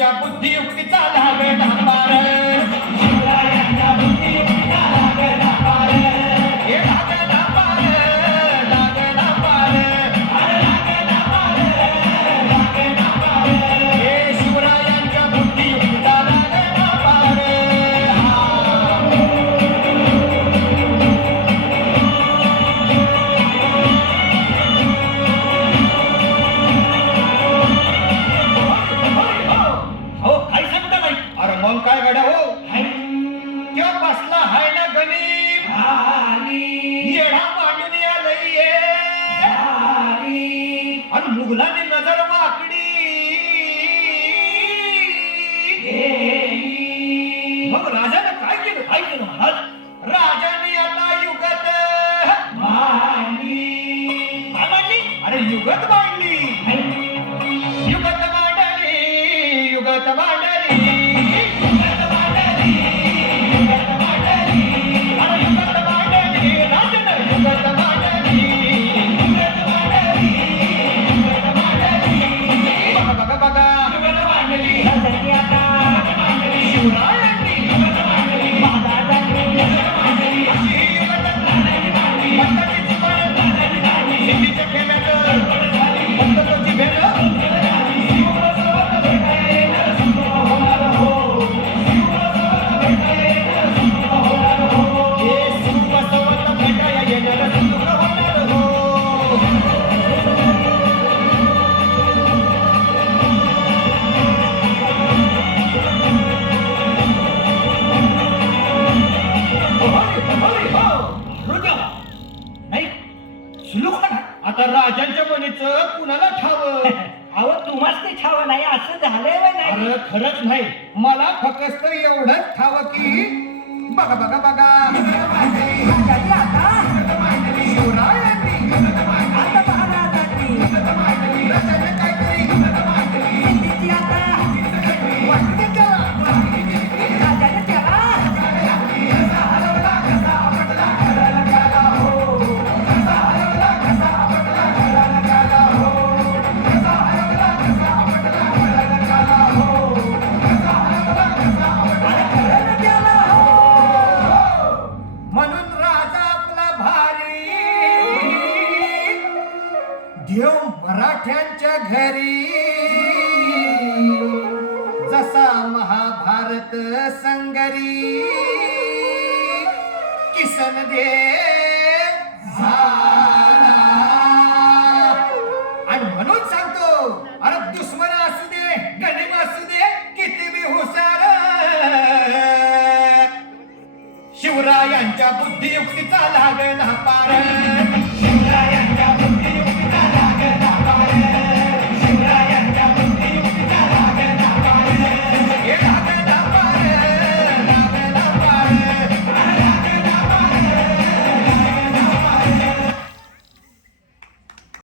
शिवरायांच्या बुद्धियुक्तीचा लागला पार शिवरायांच्या बुद्धियुक्तीचा लागला पार हे लागला पार लागला पार लागला पार लागला पार हे शिवरायांच्या बुद्धियुक्तीचा लागला पार हो काय सांगता बाई अरे मग काय गड्या हो क्या बसला हाय ना गणित येडा मांडून आलंय आणि मुघलांनी नजर वाकडी मग राजाने काय केलं महाराज राजाने आता युगत मांडली अरे युगत मांडली युगत मांडली युगत मांडली युगत मांडली युगत मांडली अरे युगत मांडली राजाने युगत मांडली युगत मांडली युगत मांडली बघा बघा बघा युगत मांडली राजाने आता युगत मांडली शिवरायांनी युगत मांडली महाराजांनी युगत मांडली अशी युगत मांडली पंडिताची मांडली हिंदीच्या खेळात पंडिताची भेट आता राजांच्या मनीचं कुणाला ठाव अहो तुम्हाच ते ठाव नाही असं झालंय वय नाही अरे खरंच नाही मला फक्त एवढंच ठाव की बघा बघा बघा कधी आता शिवरायांनी आता महाराजांनी राजाने काहीतरी हिंदीची आता वाटते त्याला राजाने त्याला म्हणून राजा आपला भारी देव मराठ्यांच्या घरी जसा महाभारत संगरी किसन दे